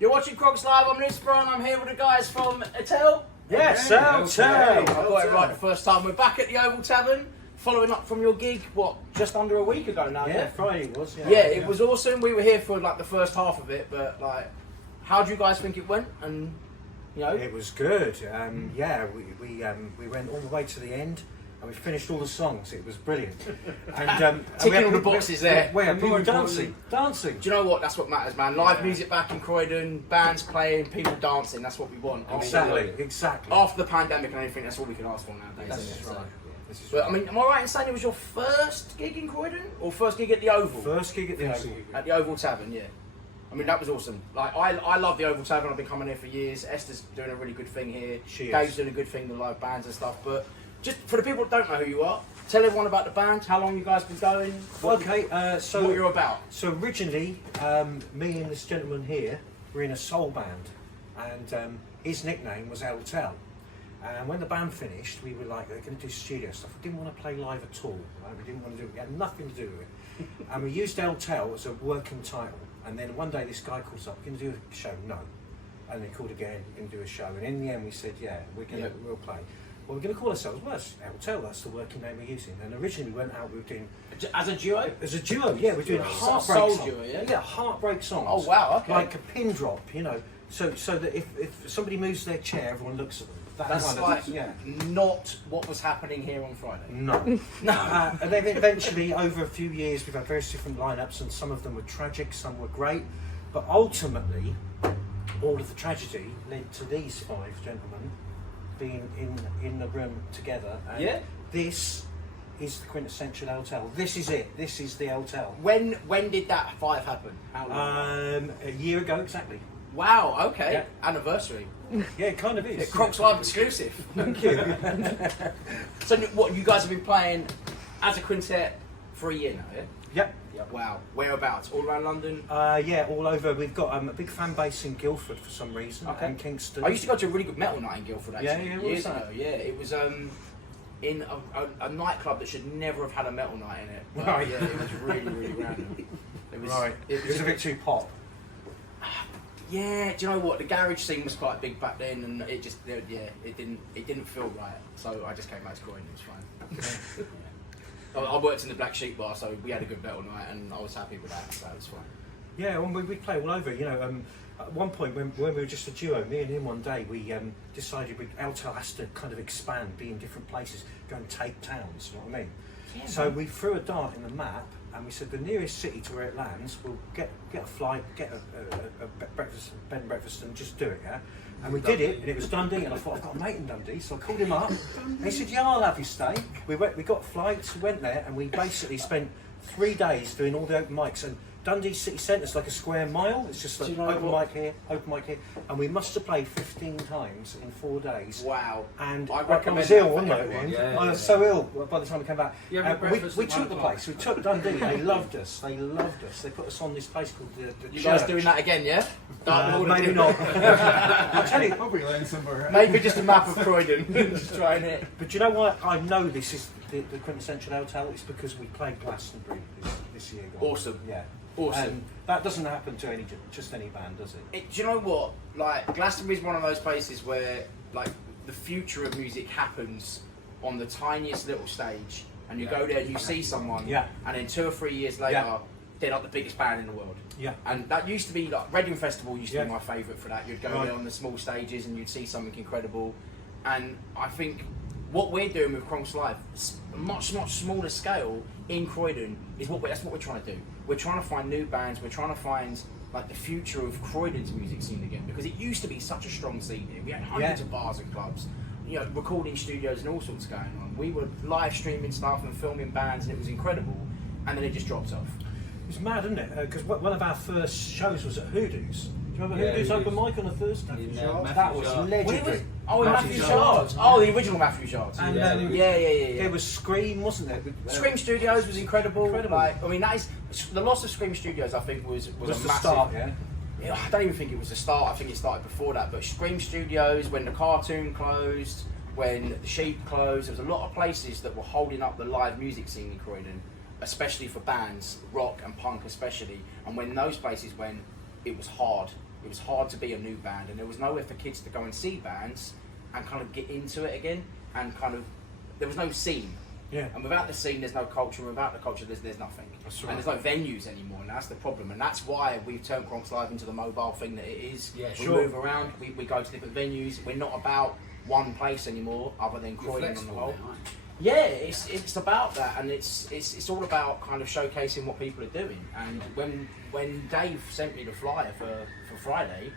You're watching CRONX Live, I'm Lousifa and I'm here with the guys from Hotel. Yes, I got it right the first time. We're back at the Oval Tavern, following up from your gig, what, just under a week ago now? Yeah, Friday it was. Yeah, it was awesome. We were here for like the first half of it, but like, how do you guys think it went? And you know, it was good. Yeah, we went all the way to the end. And we finished all the songs. It was brilliant. And ticking all the boxes there. We had people dancing. Do you know what? That's what matters, man. Live music back in Croydon, bands playing, people dancing. That's what we want. Exactly. After the pandemic and everything, that's all we can ask for nowadays. That's isn't it? right. So, but I mean, am I right in saying it was your first gig in Croydon, or first gig at the Oval? First gig at the Oval. At the Oval Tavern, yeah. I mean, that was awesome. Like, I love the Oval Tavern. I've been coming here for years. Esther's doing a really good thing here. Dave's doing a good thing, the live bands and stuff. But just for the people that don't know who you are, tell everyone about the band, how long you guys been going, what you're about. So originally, me and this gentleman here were in a soul band, and his nickname was El Tel. And when the band finished, we were like, they're going to do studio stuff. We didn't want to play live at all. Right? We didn't want to do it. We had nothing to do with it. And we used El Tel as a working title. And then one day this guy calls up, we're going to do a show? No. And they called again, we're going to do a show. And in the end we said, yeah, we'll play. Well, we're going to call ourselves, well, El Tel, that's the working name we're using. And originally we went out, we were doing... As a duo? As a duo, yeah, we're doing heartbreak songs. Duo, yeah? Yeah, heartbreak songs. Oh, wow, okay. Like a pin drop, you know, so that if somebody moves their chair, everyone looks at them. That's like not what was happening here on Friday. No. No. And then eventually, over a few years, we've had various different lineups, and some of them were tragic, some were great. But ultimately, all of the tragedy led to these five gentlemen being in the room together. And this is the quintessential hotel. This is it. This is the hotel. When did that five happen? How long? A year ago, exactly. Wow, okay. Yeah. Anniversary. Yeah, it kind of is. CRONX Live exclusive. Thank you. So what, you guys have been playing as a quintet for a year now, yeah? Yep. Wow. Whereabouts? All around London? Yeah, all over. We've got a big fan base in Guildford for some reason, and Kingston. I used to go to a really good metal night in Guildford, actually. Yeah, years ago. Yeah, it was in a nightclub that should never have had a metal night in it. But, right. Yeah, it was really, really random. It was a bit too pop. Yeah, do you know what? The garage scene was quite big back then, and it just, it didn't feel right. So I just came back to Croydon. It was fine. I worked in the Black Sheep bar, so we had a good metal night, and I was happy with that. So it was fine. Yeah, well, we play all over. You know, at one point when we were just a duo, me and him, one day we decided El Tel has to kind of expand, be in different places, go and take towns. You know what I mean? Yeah, so we threw a dart in the map. And we said the nearest city to where it lands, we'll get a flight, get a breakfast, bed and breakfast, and just do it, yeah? And we did it, and it was Dundee, and I thought, I've got a mate in Dundee, so I called him up, and he said, yeah, I'll have your stay. We got flights, we went there, and we basically spent 3 days doing all the open mics, and Dundee city centre's like a square mile. It's just like open mic here, and we must have played 15 times in 4 days. Wow! And I was ill, wasn't I? Yeah, I was so ill by the time we came back. We took the place. We took Dundee. They loved us. They put us on this place called the You guys doing that again, yeah? Maybe not. I'll tell you. Probably learn somewhere. Maybe just a map of Croydon. Just trying it. But do you know what? I know this is the quintessential hotel. It's because we played Glastonbury this year. Awesome. Yeah. Awesome. That doesn't happen to just any band, does it? Do you know what? Like, Glastonbury is one of those places where, like, the future of music happens on the tiniest little stage, and you go there and you see someone, and then 2 or 3 years later, they're like the biggest band in the world. Yeah. And that used to be like Reading Festival used to be my favourite for that. You'd go there on the small stages and you'd see something incredible. And I think what we're doing with CRONX Live, much smaller scale in Croydon, is that's what we're trying to do. We're trying to find new bands. We're trying to find like the future of Croydon's music scene again, because it used to be such a strong scene here. We had hundreds of bars and clubs, you know, recording studios and all sorts going on. We were live streaming stuff and filming bands, and it was incredible. And then it just dropped off. It was mad, isn't it? Because one of our first shows was at Hoodoo's. Do you remember Hoodoo's open mic on a Thursday? That was legendary. Oh, Matthew Shards. Oh, the original Matthew Shards. And there was Scream, wasn't there? Scream Studios was incredible. Like, I mean, that is the loss of Scream Studios. I think was a massive start. Yeah. I don't even think it was the start. I think it started before that. But Scream Studios, when the cartoon closed, when the Sheep closed, there was a lot of places that were holding up the live music scene in Croydon, especially for bands, rock and punk especially. And when those places went, it was hard. it was hard to be a new band, and there was nowhere for kids to go and see bands and kind of get into it again, and kind of there was no scene. Yeah. And without the scene, there's no culture. And without the culture, there's nothing. That's right. And there's no venues anymore, and that's the problem. And that's why we've turned CR0nxlive into the mobile thing that it is. Yeah, we sure. move around, we go to different venues. We're not about one place anymore, other than Croydon on the whole. Yeah, it's about that, and it's all about kind of showcasing what people are doing. And when Dave sent me the flyer for Friday,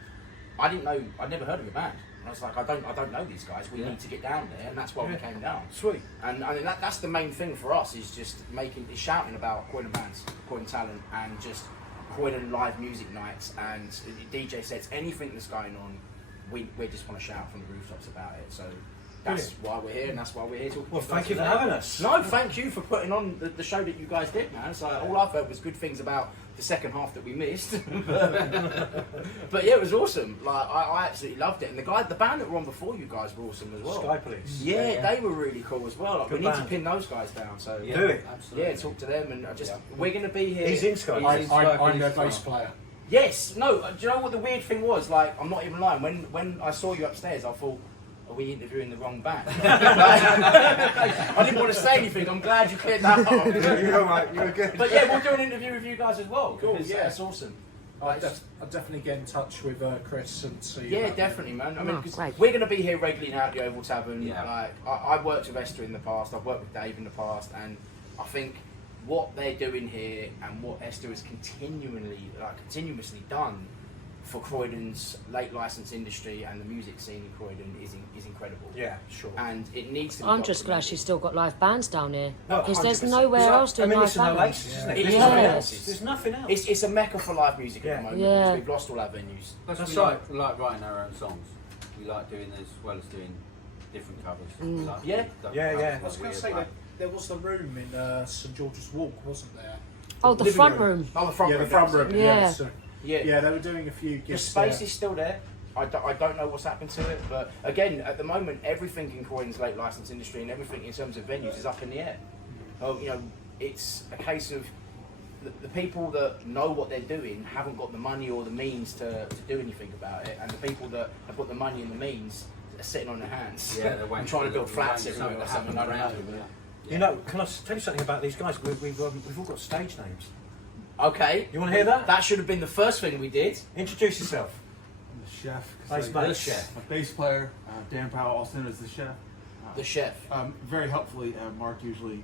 I didn't know, I'd never heard of a band. And I was like, I don't know these guys. We need to get down there, and that's why we came down. Sweet. And I mean that's the main thing for us, is just shouting about Croydon bands, Croydon talent, and just Croydon live music nights and DJ sets, anything that's going on. We just want to shout from the rooftops about it. So that's why we're here, and that's why we're here talking. Well, thank you for having us. No, thank you for putting on the show that you guys did, man. So all I've heard was good things about the second half that we missed. But yeah, it was awesome. Like I absolutely loved it, and the band that were on before you guys were awesome as well. Sky Police. Yeah, they were really cool as well. Like, we need to pin those guys down. So Do it. Absolutely. yeah, talk to them, and we're going to be here. He's in Sky. I'm their bass player. Yes, no. Do you know what the weird thing was? Like, I'm not even lying. When I saw you upstairs, I thought, are we interviewing the wrong band? I didn't want to say anything. I'm glad you cleared that up. You're all right. You're good. But yeah, we'll do an interview with you guys as well. Cool, Because, yeah. that's awesome. I'll definitely get in touch with Chris and see. Yeah, about definitely, man. I mean, Oh, 'cause great. we're going to be here regularly now at the Oval Tavern. Yeah. Like, I've worked with Esther in the past. I've worked with Dave in the past, and I think what they're doing here and what Esther has continuously done for Croydon's late license industry and the music scene in Croydon is incredible. Yeah, sure. And it needs to be I'm just glad documented. she's still got live bands down here. No, Because there's 100%. nowhere It's like- else doing I mean, live it's an bands. oasis, isn't it? It There's is nothing an else. oasis. There's nothing else. It's a mecca for live music Yeah. at the moment Yeah. because we've lost all our venues. That's we right. we like writing our own songs. We like doing this as well as doing different covers. Mm. We like Yeah. different Yeah, covers yeah. that I was going we to say play. that there was the room in St George's Walk, wasn't there? Oh, the Living front room. room. Oh, the front Yeah, room. the front that's it. room. Yeah. So, Yeah. yeah, they were doing a few The gigs space there. is still there. I don't know what's happened to it, but again, at the moment, everything in Croydon's late license industry and everything in terms of venues is up in the air. You know, it's a case of the people that know what they're doing haven't got the money or the means to do anything about it, and the people that have got the money and the means are sitting on their hands Yeah, they're and waiting trying to for build the- flats waiting for everywhere or something something. I to don't happen know. around You know, can I tell you something about these guys? We've all got stage names. Okay. You want to hear that? That should have been the first thing we did. Introduce yourself. I'm the chef. Nice So mate. The chef. my bass player, Dan Powell, also known as the chef. The chef. Very helpfully, Mark usually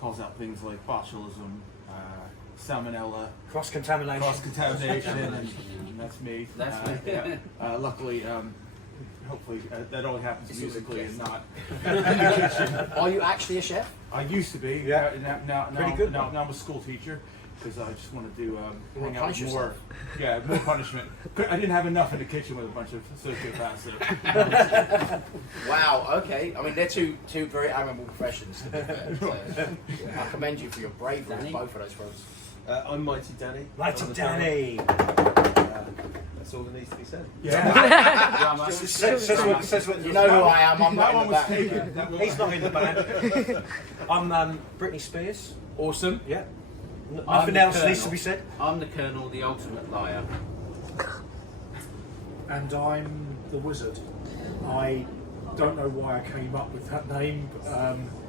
calls out things like botulism, salmonella, Cross-contamination. cross-contamination, and that's me. That's me. Yeah. Luckily, hopefully that only happens It's musically always and not. Are you actually a chef? I used to be. Yeah. Now, Pretty good, now I'm a school teacher because I just want to do hang out punish with more. yourself. Yeah, more punishment. I didn't have enough in the kitchen with a bunch of sociopaths. Wow, okay. I mean, they're two very admirable professions. So, I commend you for your bravery on both of those fronts. I'm Mighty Danny. Mighty I'm the Danny. That's all that needs to be said. Yeah. Says what You know who I am, I'm not That in one the was back. taken. That one He's not in the band. I'm Britney Spears. Awesome. Yeah. I'm Nothing the else Colonel. needs to be said. I'm the Colonel, the ultimate liar. And I'm the Wizard. I don't know why I came up with that name.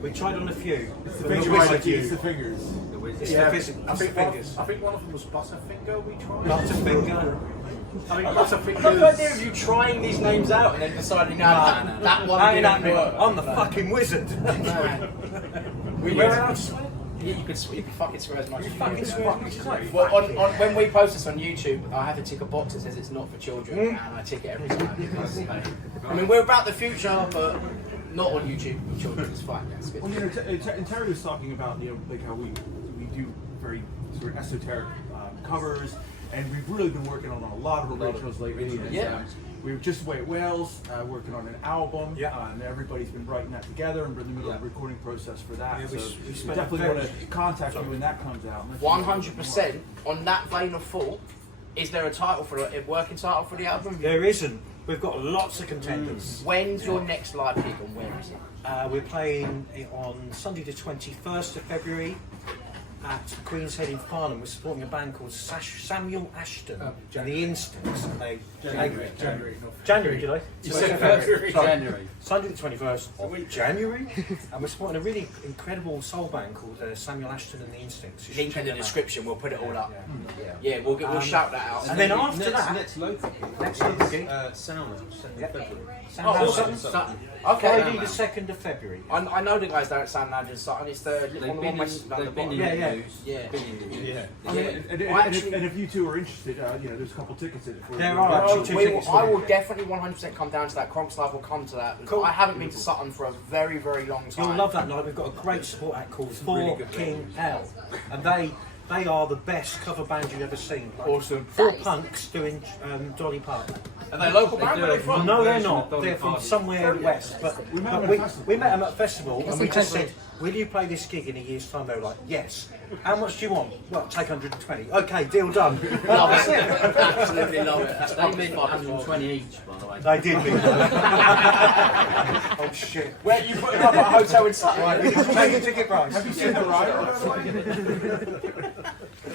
We tried on a few. It's But the we fingers. tried a It's few. the fingers. The wizard. It's Yeah, the physics. I think fingers. one of them was Butterfinger. We tried. Butterfinger. I think I love the idea of Butterfingers. you trying these names out and then deciding, no, No. that one Ain't didn't happening. work. I'm the fucking wizard. Man. Really? Where else? Yeah, you could fucking swear as much as you Fucking want. swear as much as I Well, when we post this on YouTube, I have to tick a box that says it's not for children, and I tick it every time. Because, I mean, we're about the future, but not on YouTube with children. It's fine. That's good. Well, you know, Terry was talking about like how we do very sort of esoteric covers, and we've really been working on a lot of originals lately. And, Yeah. we were just away at Wales, working on an album, Yeah. and everybody's been writing that together, and we're in the middle of the recording process for that. Yeah, so we we spent definitely very- want to contact you when that comes out. 100%. On that vein of thought, is there a title for a working title for the album? There isn't. We've got lots of contenders. When's your next live gig and where is it? We're playing it on Sunday the 21st of February at Queen's Head in Farnham. We're supporting a band called Samuel Ashton and the Instincts. And January, did I? You said February. January. Sunday the 21st of January. And we're supporting a really incredible soul band called Samuel Ashton and the Instincts. You should Link check in the them out. description, we'll put it all up. Yeah. Yeah, we'll shout that out. And then after that, next local gig, next local gig, Salmon, 2nd of February. Samuel awesome. Ashton. Sutton. Okay. Friday the 2nd of February. I know the guys down at Sound Lounge and Sutton. It's the They've one been in, West down the they've been in bottom. Yeah, the news. yeah. Been in the news. Yeah. Yeah. And if you two are interested, you know, there's a couple tickets in it for There you. are Well, actually 2 tickets. I will definitely 100% come down to that. CRONX Live will come to that. Cool. I haven't been to Sutton for a very, very long time. You'll love that night. We've got a great support act called really Four good King L, and they are the best cover band you've ever seen. Like, Awesome. 4 punks doing Dolly Parton. Are they local band? Where are they Well, from? No, they're version of not. Dolly They're from Parton. somewhere west. But We met but them we, at a festival. we met them at a festival, and we just incredible. said, "Will you play this gig in a year's time?" They were like, "Yes." How much do you want? Well, take 120. Okay, deal done. Love it. Absolutely love it. That's They probably meant fucking 120 each, by the way. They did. Mean that. Oh shit. Where you put it up at a hotel in Sutton? Right, we need to take a ticket price. Have you seen the ride?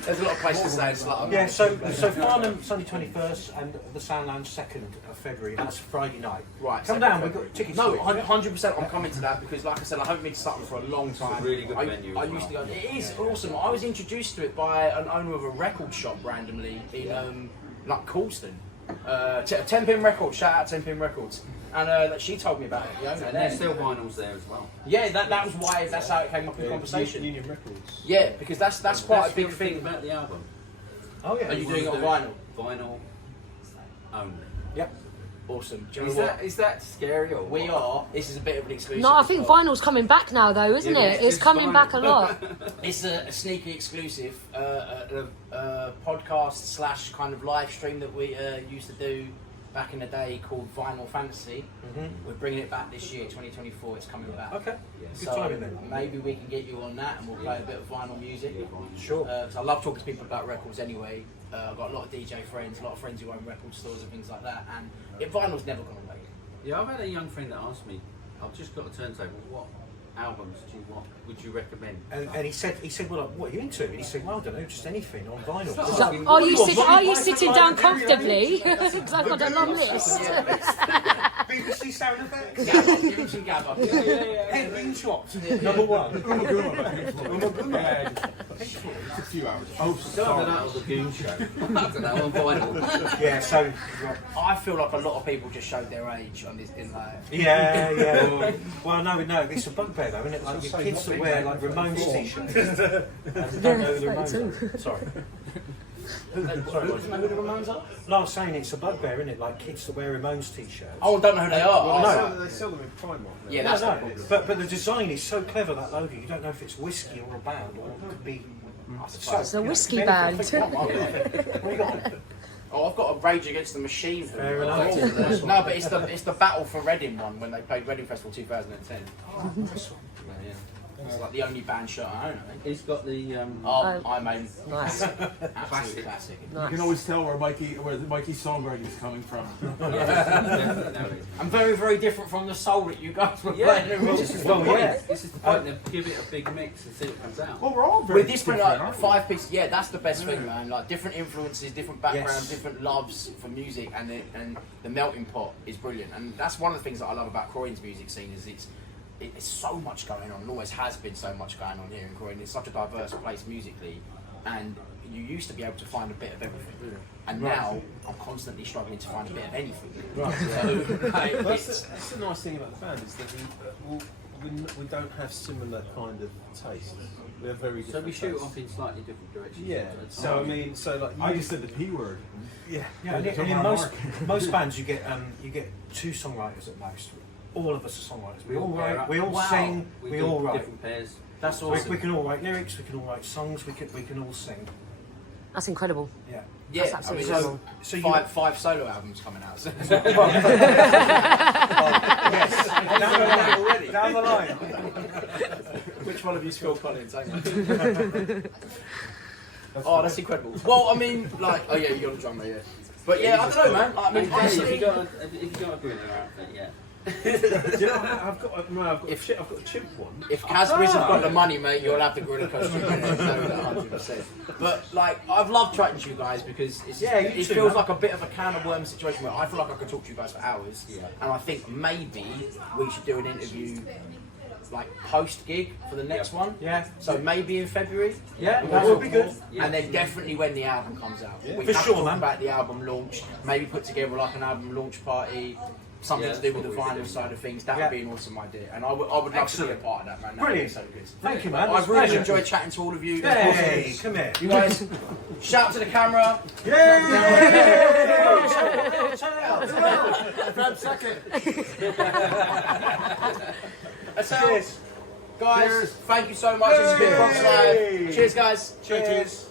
There's a lot of places to say in Sutton. Yeah, so Farnham Sunday 21st and the Sound Lounge 2nd of February. That's Friday night. Right. Come down. We've got tickets. No, for it. 100% I'm coming to that because, like I said, I haven't been to Sutton for a long time. a really good venue I as used to go. well. It is awesome. I was introduced to it by an owner of a record shop randomly in like Coulston. 10 Pin Records. Shout out 10 Pin Records. And she told me about it. The owner. And there's still vinyls there as well. Yeah, that was why. That's how it came up in conversation. Union Records. Yeah, because that's quite a That's big the thing thing. about the album. Oh yeah. Are you doing it on vinyl? Vinyl only. Yep. Awesome. Do you know what? Is that scary or We what? are. This is a bit of an exclusive. No, I as think well. vinyl's coming back now, though, isn't Yeah, it? It's it's coming vinyl. back a lot. It's a sneaky exclusive podcast / kind of live stream that we used to do back in the day called Vinyl Fantasy. We're bringing it back this year, 2024. It's coming back. Okay. Good So timing then. maybe we can get you on that and we'll play a bit of vinyl music. Sure. 'Cause I love talking to people about records anyway. I've got a lot of DJ friends, a lot of friends who own record stores and things like that. And vinyl's never gone away. Yeah, I've had a young friend that asked me, I've just got a turntable, what albums would you recommend? And he said, well, like, what are you into? And he said, well, I don't know, just anything on vinyl. Stop. So, are you sitting down comfortably? Because I've got a long list. BBC sound effects. Gabba, give him some Gabba. Head being chopped. Number 1. It's a few hours. Oh, Either sorry. that or the Goon Show. I don't know, on vinyl. Yeah, so I feel like a lot of people just showed their age on this in like. yeah. Well, no, it's a bugbear though, isn't it? Like your kids that wear like Ramones t-shirts. And don't know who the Ramones are. Sorry. Sorry, what, do you know who the Ramones are? No, I was saying it's a bugbear, isn't it? Like kids that wear Ramones t-shirts. Oh, I don't know who they are. no. They sell them in Primark. Yeah, No, that's the no, problem. but the design is so clever, that logo. You don't know if it's whiskey or a band, or it could be. It's a whiskey many band. different things. What have you got? Oh, I've got a Rage Against the Machine. Fair enough. No, but it's the Battle for Reading one when they played Reading Festival 2010. Yeah. It's like the only band shirt I own, I think. He's got the I mean, Nice. absolute classic. You Nice. can always tell where Mikey's songwriting is coming from. definitely. I'm very, very different from the soul that you guys were Yeah, playing. this is the Well, point. yeah. This is the point. They give it a big mix and see what comes out. Well, we're all very With this one, different, like aren't we? 5 pieces, yeah, that's the best thing, man. Like different influences, different backgrounds, Yes. different loves for music, and the melting pot is brilliant. And that's one of the things that I love about Croydon's music scene is it's so much going on, and always has been so much going on here in Croydon. It's such a diverse place musically, and you used to be able to find a bit of everything, and now I'm constantly struggling to find a bit of anything. Right. So, like, That's the nice thing about the band is that we don't have similar kind of tastes. We have very different So we shoot tastes. off in slightly different directions. Yeah. So I mean, like I just said the P word. Yeah, and Don't in worry, most bands you get 2 songwriters at most. All of us are songwriters. We all write, we all Wow. sing, we we do all write. different pairs. that's We, awesome. we can all write lyrics, we can all write songs, we can all sing. That's incredible. Yeah. Yeah, That's I mean, absolutely so, So you five solo albums coming out. So. yes, down the line already. Down the line. Which one of you Phil Collins? Oh, that's incredible. Well, I mean, like, oh yeah, you're the drummer, yeah. But yeah, I don't know, man. Like, I mean, Danny, if honestly, you got a Bruno outfit, yeah. Do you know, I've got a chimp one. If Casper's have got the money, mate, you'll have the gorilla costume. I know that 100%. But like, I've loved chatting to you guys because it's it too, feels man. like a bit of a can of worms situation where I feel like I could talk to you guys for hours. Yeah. And I think maybe we should do an interview like post gig for the next one. Yeah. So maybe in February. Yeah, We'll that talk would be more. good. Yeah. And then definitely when the album comes out. Yeah. We For have sure, to talk man. about the album launch. Maybe put together like an album launch party. Something Yeah, to do with that's the what we vinyl should side of things. That Yeah. would be an awesome idea. And I would love to be a Excellent. part of that, man. That would be Brilliant. so good. Thank you, man. I've It's a really pleasure. enjoyed chatting to all of you. Hey, come here. You guys, shout to the camera. Cheers. Guys, thank you so much. This has been CRONX Live. Cheers, guys. Cheers.